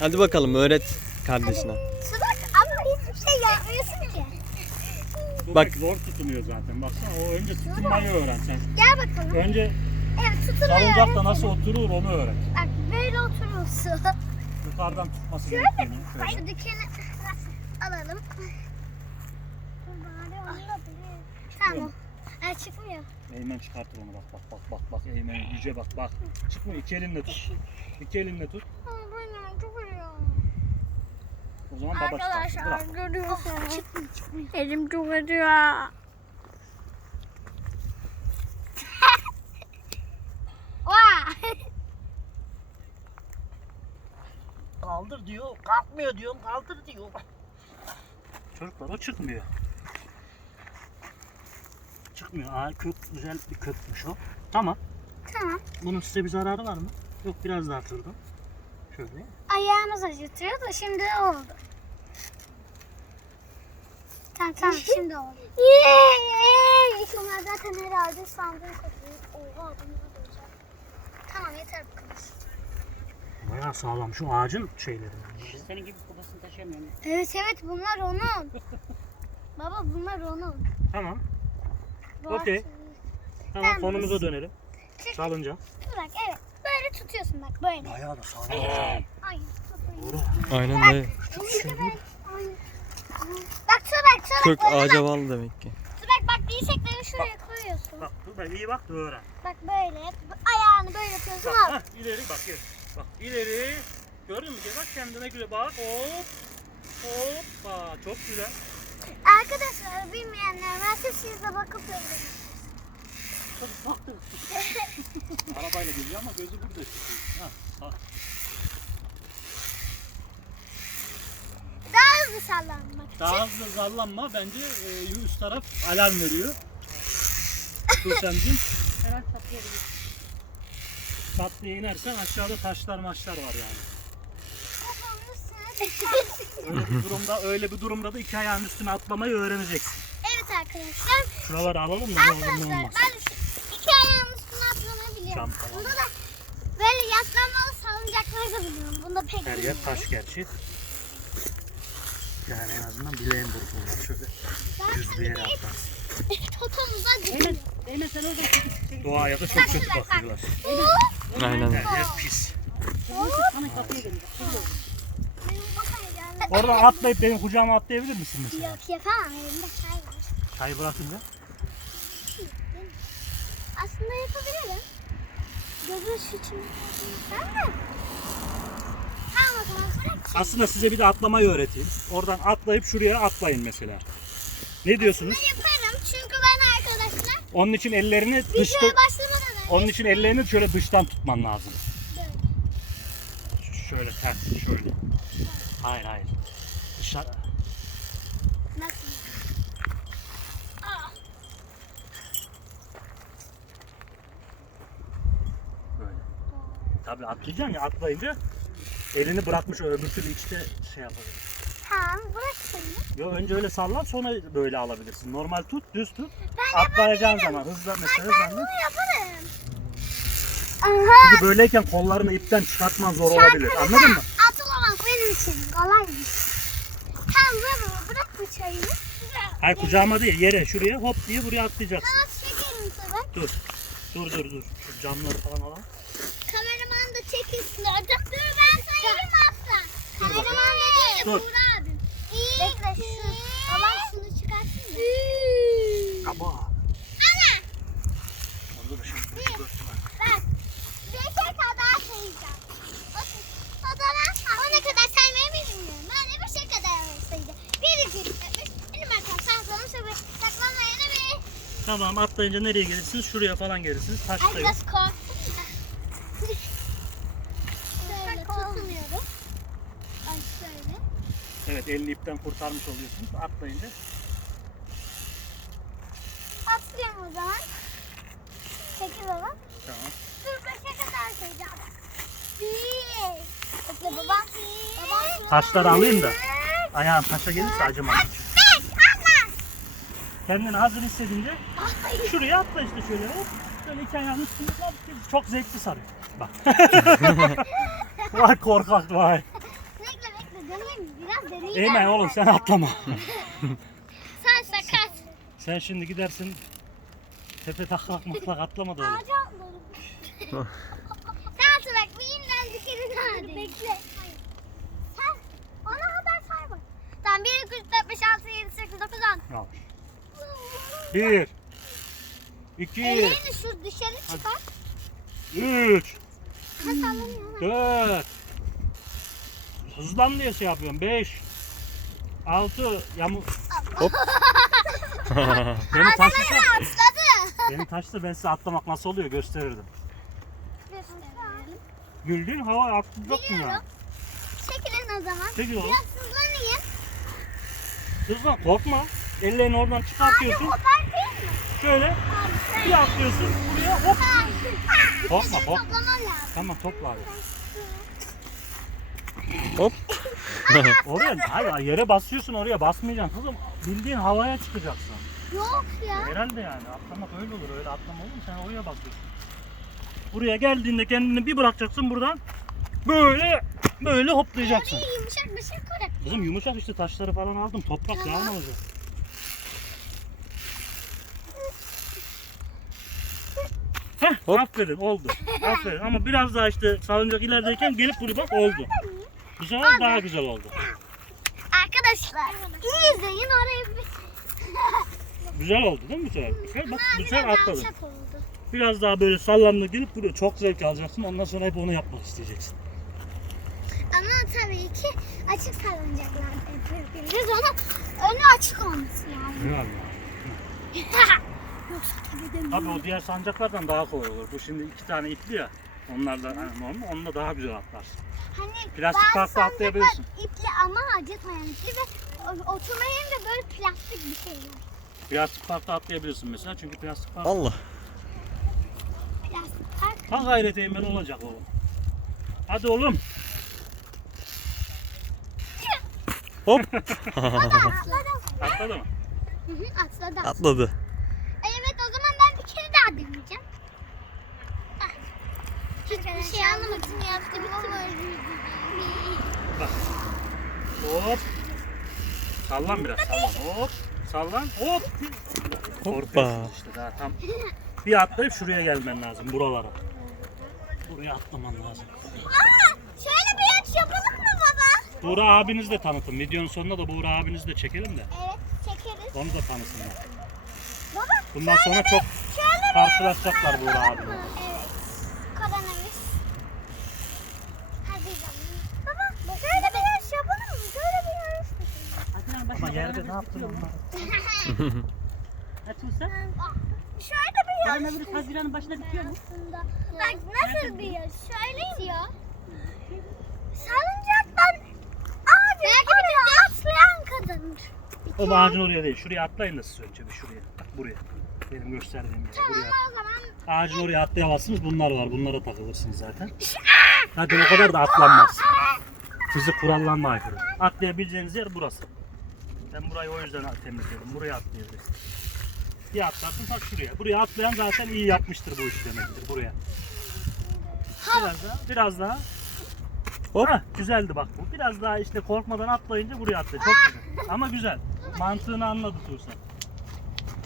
Hadi bakalım öğret kardeşine. Sudak ama hiçbir şey yapmıyorsun ki. Bak. zor tutunuyor zaten. Baksana o önce tutunmayı öğren sen. Gel bakalım. Önce Evet tutunuyor. salıncakta nasıl oturur onu öğren. Bak böyle oturuyorsun. Yukarıdan tutması Şöyle. Şöyle. Şu dikeni alalım. Tamam. Ay çıkmıyor. Eymen çıkartır onu bak bak bak bak bak Eymen yüce bak bak. Çıkmıyor iki elinle tut. İki elinle tut. Ama ben çok. O zaman baba. Bırak. Arkadaşlar görüyorsunuz. Çıkmıyor. Elim çok acıyor. Kaldır diyor. Kalkmıyor diyorum. Kaldır diyor. Çocuklar o çıkmıyor. Çıkmıyor. Aa, kök güzel bir kökmüş o. Tamam. Tamam. Bunun size bir zararı var mı? Yok biraz daha kırdım. Şöyle. Ayağımız acıtıyor da şimdi oldu. Tamam tamam şimdi oldu. Şunlar zaten herhalde sandığım kadar. Oha bunlar da güzel. Tamam yeter bu kadar. Bayağı sağlam. Şu ağacın şeyleri. Senin gibi kafasını taşıyamıyorum. Evet evet bunlar onun. Baba bunlar onun. Tamam. Okey. Tamam Ben- konumuza dönelim. Salınca. Bak evet böyle tutuyorsun bak böyle. Bayağı da sağlam. Aynen dayı. Bak Turak Turak Kök ağaca bak. bağlı demek ki. Turak bak dirsekleri şuraya koyuyorsun. Bak dur ben iyi bak öğren. Bak böyle. Ayağını böyle yapıyorsun Bak al. ileri bak gel. Bak ileri. Gördün mü? Gel bak kendine göre bak. Hop. Hoppa. Çok güzel. Arkadaşlar bilmeyenler varsa siz de bakıp öğrenin. Arabayla geliyor ama gözü burada. Ha, ha. Daha hızlı sallanmak Daha hızlı sallanma bence e, üst taraf alarm veriyor. Tuğsemciğim. Herhalde. Pat diye inersen aşağıda taşlar maçlar var yani. Öyle bir durumda öyle bir durumda da iki ayağın üstüne atlamayı öğreneceksin. Evet arkadaşlar. Şuraları alalım da ne olur ne Arkadaşlar olmaz. ben iki ayağımın üstüne atlamayı biliyorum. Falan. Bunda da böyle yaslanmalı salıncakları da biliyorum. Bunda pek Her yer taş gerçi. Yani en azından bileğin burkulur şöyle. Düz bir yere atlarsın. Totomuzdan Eymen, gidiyor. Eymen sen çekil. Doğaya da çok kötü bakıyorlar. Aynen. Her yer pis. Oradan atlayıp benim kucağıma atlayabilir misin mesela? Yok yapamam elimde çay var. Çayı bırakınca. Aslında yapabilirim. Gözü şu için. Ben mi? Tamam o zaman bırak. Aslında size bir de atlamayı öğreteyim. Oradan atlayıp şuraya atlayın mesela. Ne diyorsunuz? Ben yaparım çünkü ben arkadaşlar Onun için ellerini dışta onun için ellerini şöyle dıştan tutman lazım. böyle. Şöyle ters, şöyle. Hayır hayır. Dışarı. Nasıl? Böyle. Tabii atlayacaksın ya atlayınca elini bırakmış öbür türlü içte şey yapabilir. tamam bırak şimdi. Yo önce öyle sallan sonra böyle alabilirsin. Normal tut, düz tut. Ben Atlayacağın zaman hızla mesela ben bunu yaparım. Aha. Çünkü böyleyken kollarını ipten çıkartman zor olabilir. Anladın mı? Atlamak benim için kolaymış. Tamam baba bırak bu çayını. Hayır kucağıma değil yere şuraya hop diye buraya atlayacaksın. Tamam çekelim sonra. Dur. Dur dur dur. Şu camları falan alalım. Kameraman da çekilsin orada. Dur ben sayayım aslan. Kameraman da değil de Dur. Buğra abim. Bekle şu. Babam şunu çıkarsın da. Aba. Ana. Şimdi bir. Bak. Beşe kadar sayacağım. O, zaman ona kadar saymayı bilmiyorum. Ben de beşe kadar sayacağım. Bir, iki, üç, dört, beş. Benim arkam saklanım şöyle saklanmayana bir. Tamam atlayınca nereye gelirsiniz? Şuraya falan gelirsiniz. Taş da Ay biraz korktum da. Şöyle tutunuyorum. Ay şöyle. Evet elini ipten kurtarmış oluyorsunuz. Atlayınca. Atlıyorum o zaman. Çekil baba. Tamam. Dur beşe kadar sayacağım. Bir. Bekle baba. Baba. Taşları alayım da. Ayağın taşa gelirse. Ama. Kendini hazır hissedince şuraya atla işte şöyle hop. Şöyle iki ayağın üstüne. Çok zevkli sarıyor. Bak. vay korkak vay. Eymen oğlum sen atlama. Sen sakat. sen şimdi gidersin tepe taklak mıklak atlama da oğlum. Ağaca atlarım. Sen bak inden dikerin hadi. Bekle. Sen ona kadar say bak. Tamam 1, 2, 3, 4, 5, 6, 7, 8, 9, 10. Al. Bir. iki, Ellerini şu dışarı çıkar. üç, Ha sallanıyor. dört. Hızlan diye şey yapıyorum. Beş. Altı. Yamuk. Hop. Beni taşısa. Atladı. Beni taşısa ben size atlamak nasıl oluyor gösterirdim. Gösterelim. Güldüğün hava atlayacak mı ya? Biliyorum. Çekilin o zaman. Çekil oğlum. Biraz hızlanayım. Hızlan korkma. Ellerini oradan çıkartıyorsun. Kopar değil mi? Şöyle bir atlıyorsun buraya hop. Korkma, Bir korkma. Tamam topla abi. Hop. Oraya hayır yere basıyorsun oraya basmayacaksın kızım. Bildiğin havaya çıkacaksın. Yok ya. Herhalde yani atlamak öyle olur öyle atlama olur mu? Sen oraya basıyorsun. Buraya geldiğinde kendini bir bırakacaksın buradan. Böyle böyle hoplayacaksın. Böyle yumuşak bir şey koyalım. Kızım yumuşak işte taşları falan aldım. Toprak Tamam. yağma olacak. Heh, Hop. aferin oldu. Aferin ama biraz daha işte salıncak ilerideyken gelip buraya bak oldu. Bu sefer daha güzel oldu. Arkadaşlar iyi izleyin orayı bir... Güzel oldu değil mi bu sefer? Bu sefer bak bu sefer atladın. oldu. Biraz daha böyle sallanma gelip buraya çok zevk alacaksın. Ondan sonra hep onu yapmak isteyeceksin. Ama tabii ki açık salıncaklar yapabiliriz. Ona önü açık olması lazım. Ne var ya? Yoksa tabii de Tabii o diğer sancaklardan daha kolay olur. Bu şimdi iki tane ipli ya. Onlardan hani normal, onunla daha güzel atlarsın. Hani Plastik bazı salıncaklar atlayabilirsin. ipli ama acıtmayan ipli ve o- oturma yerinde böyle plastik bir şey var. Plastik parkta atlayabilirsin mesela çünkü plastik park. Allah. Plastik park. Ha gayret eğmen olacak oğlum. Hadi oğlum. Hop. Atladı. Atladı mı? Hı hı, atladı. Atladı. Evet o zaman ben bir kere daha deneyeceğim. Ah. Anlamadım yaptı bitti Bak. Hop. Sallan biraz sallan. Hop. Sallan. Hop. Korkuyorsun işte daha tam. Bir atlayıp şuraya gelmen lazım buralara. Buraya atlaman lazım. Aa, şöyle bir yarış yapalım mı baba? Buğra abiniz de tanıtın. Videonun sonunda da Buğra abinizi de çekelim de. Evet çekeriz. Onu da tanısınlar. Baba Bundan sonra çok şöyle bir karşılaşacaklar yarış Buğra yapalım mı? Evet. Koronavirüs. Hadi canım. Baba şöyle bir yarış yapalım mı? Şöyle bir yarış. Yerde ne yaptın bitiyor mu? onlar? Açılsa Şöyle bir yarış. koronavirüs Haziran'ın başında bitiyor mu? Bak nasıl bir yarış? Söyleyeyim ya. Salıncaktan ağacın oraya atlayan kazanır. O ağacın oraya değil. Şuraya atlayın önce bir şuraya. Bak buraya. Benim gösterdiğim yere. Tamam Buraya. o zaman. Ağacın oraya atlayamazsınız. Bunlar var. Bunlara takılırsınız zaten. Hadi o kadar da atlanmaz. Sizi kurallanma aykırı. Atlayabileceğiniz yer burası. Ben burayı o yüzden temizledim. Buraya atlayabilirsiniz. Bir atlarsın tak şuraya. Buraya atlayan zaten iyi yapmıştır bu işi demektir. Buraya. Biraz daha. Biraz daha. Hop. Hah, güzeldi bak bu. Biraz daha işte korkmadan atlayınca buraya atlay. Çok güzel. Ama güzel. Mantığını anladı Tuğsa.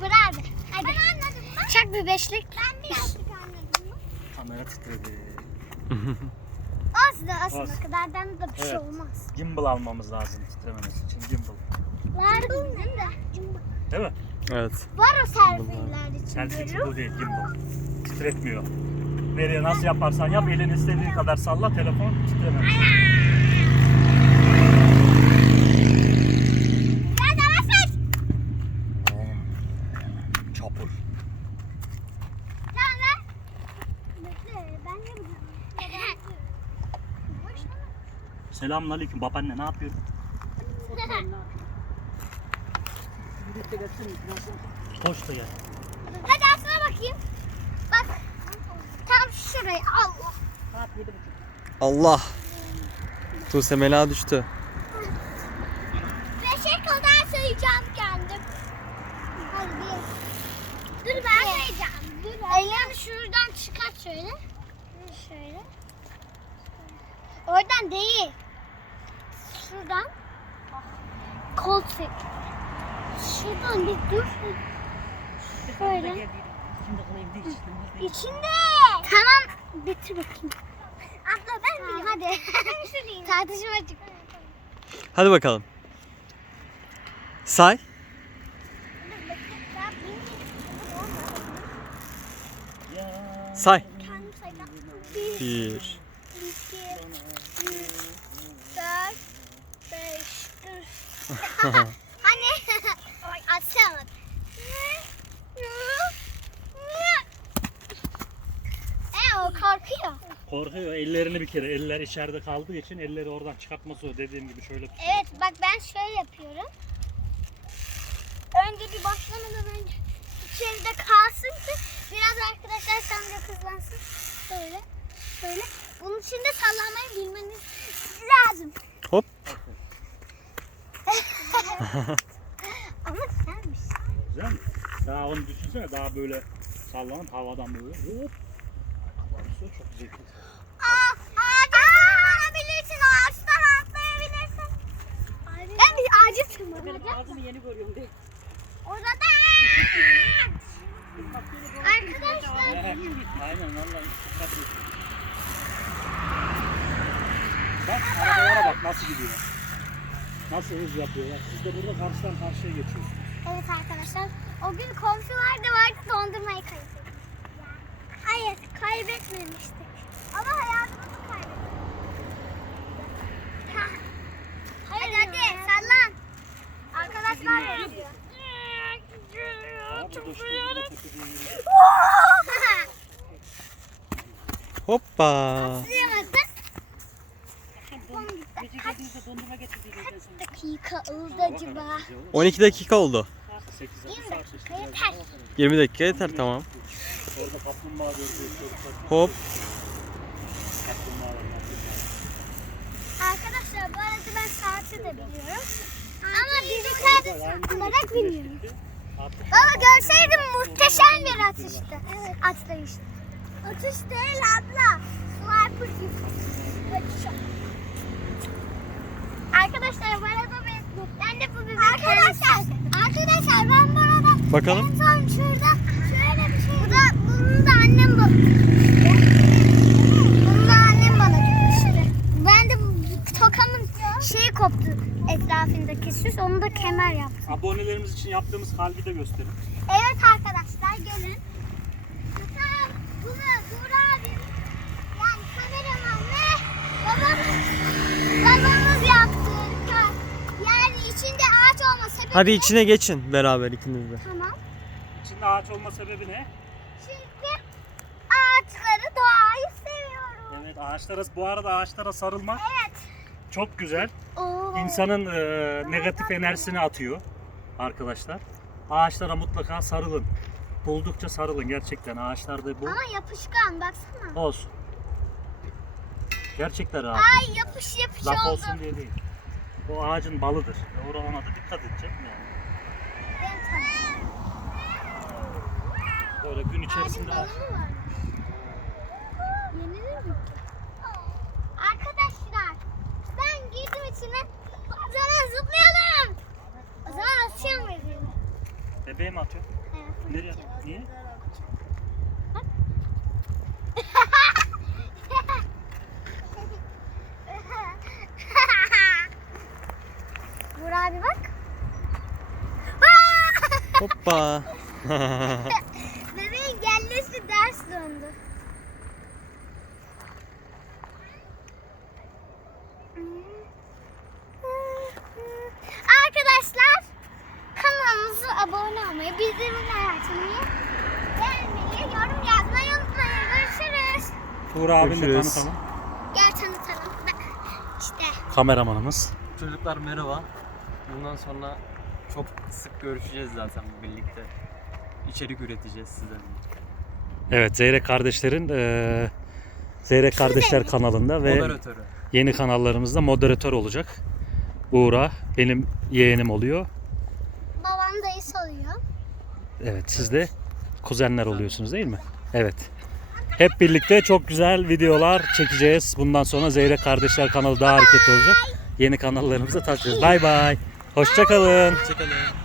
Bravo. Hadi. Ben anladım. Çak bir beşlik. Ben birazcık anladım. Kamera titredi. Aslında aslında Olsun. kadardan da bir şey Evet. olmaz. Gimbal almamız lazım titrememesi için. Gimbal. Var bizim de. Değil mi? Evet. Var o serviler için. Selfie bu değil gimbal. Titretmiyor. Nereye nasıl yaparsan yap elini istediğin kadar salla telefon titremez. Biraz yavaş et. Çapur. Tamam ver. Bekle ben yapacağım. Boş ver. Selamünaleyküm babaanne ne yapıyorsun? Götürün. Nasıl? Hoş da gel. Hadi aslına bakayım. Bak. Tam şuraya. Allah. Saat yedi buçuk. Allah. Tuğse Mela düştü. Beşe kadar sayacağım kendim. Hadi bir. Dur ben sayacağım. Dur Ellerini şuradan çıkart şöyle. Şöyle. Oradan değil. Şuradan. Kol çek. Şuradan bir dur. Şöyle. İçinde. Tamam. Bitir bakayım. Abla ben miyim? Hadi. Tartışma çıktı. Hadi bakalım. Say. Say. Bir, Bir. iki, üç, dört, beş, dur. Anne. Ay açamadım. E o korkuyor. Ellerini bir kere. Eller içeride kaldığı için elleri oradan çıkartması o. Dediğim gibi şöyle tutuyor. Evet bak ben şöyle yapıyorum. Önce bir başlamadan önce içeride kalsın ki biraz arkadaşlar sen de kızlansın. Böyle. Böyle. Bunun için de sallanmayı bilmeniz lazım. Hop. Ama güzelmiş. Güzel mi? Daha onu düşünsene. Daha böyle sallanıp havadan böyle. Hop. Havadan çok zevkli. Aa, ağaca tırmanabilirsin. Ağaçtan atlayabilirsin. Ben bir ağaca Benim tırmanacağım. ağzımı yeni görüyorum değil. Orada da. Arkadaşlar. Aynen vallahi dikkat et. Bak arabalara bak nasıl gidiyor. Nasıl hız yapıyorlar. Siz de burada karşıdan karşıya geçiyorsunuz. Evet arkadaşlar. O gün komşular da vardı dondurmayı kaybettik. Kaybetmemiştik. Ama hayatımızı kaybettik. Ha. Hadi hadi sallan. Arkadaşlar şurada tepede yürü. Hoppa. Gece dondurma sana. Dakika oldu acaba. 12 dakika oldu. 8 20 saat dakika yeter. 20 dakika yeter tamam. Orada kaplumbağa. Hop. Arkadaşlar bu arada ben saati de biliyorum. Ama bilgisayarda olarak bilmiyorum. Baba görseydin muhteşem bir atıştı. Evet. Atlayıştı. Atış değil abla. Sniper gibi. Arkadaşlar bu arada ben, ben de bu bebek Arkadaşlar, arkadaşlar ben bu arada Bakalım. en son şurada şöyle bir şey. Bu da, bunu da annem bu. Bunu da annem bana gitmişti. Ben de bu tokamın şeyi koptu etrafındaki süs. Onu da kemer yaptım. Abonelerimiz için yaptığımız kalbi de gösterin. Evet arkadaşlar gelin. Hatta bunu Buğra abim yani kameraman ve babamız, babamız yaptı. Yani içinde ağaç olma sebebi Hadi içine geçin beraber ikiniz de. Tamam. İçinde ağaç olma sebebi ne? Evet ağaçlara bu arada ağaçlara sarılmak Evet. çok güzel. Oo. İnsanın e, negatif enerjisini atıyor arkadaşlar. Ağaçlara mutlaka sarılın. Buldukça sarılın gerçekten ağaçlarda bu Ama yapışkan baksana. olsun. Gerçekten rahat. Ay yapış yapış Laf oldu. olsun diye değil. O ağacın balıdır. E, Oralarına da dikkat edecek mi yani? Böyle gün Ağacın içerisinde dalı mı var? Yenilir mi? Arkadaşlar ben girdim içine. O zaman zıplayalım. O zaman atıyor muyuz yine? Bebeğe mi atıyor? Evet. Nereye? Niye? Buğra abi bak. Hoppa. olmayı, bildirimleri açmayı, beğenmeyi, yorum yazmayı unutmayın. Görüşürüz. Uğur abini de Görüşürüz. tanıtalım. Gel tanıtalım. İşte. Kameramanımız. Çocuklar merhaba. Bundan sonra çok sık görüşeceğiz zaten birlikte. İçerik üreteceğiz size. Evet Zeyrek kardeşlerin eee Zeyrek kardeşler kanalında ve Moderatörü. yeni kanallarımızda moderatör olacak. Uğur'a benim yeğenim oluyor. Evet siz de kuzenler oluyorsunuz değil mi? Evet. Hep birlikte çok güzel videolar çekeceğiz. Bundan sonra Zeyrek Kardeşler kanalı daha hareketli olacak. yeni kanallarımıza tanışırız. Bay bay. Hoşçakalın. Hoşçakalın.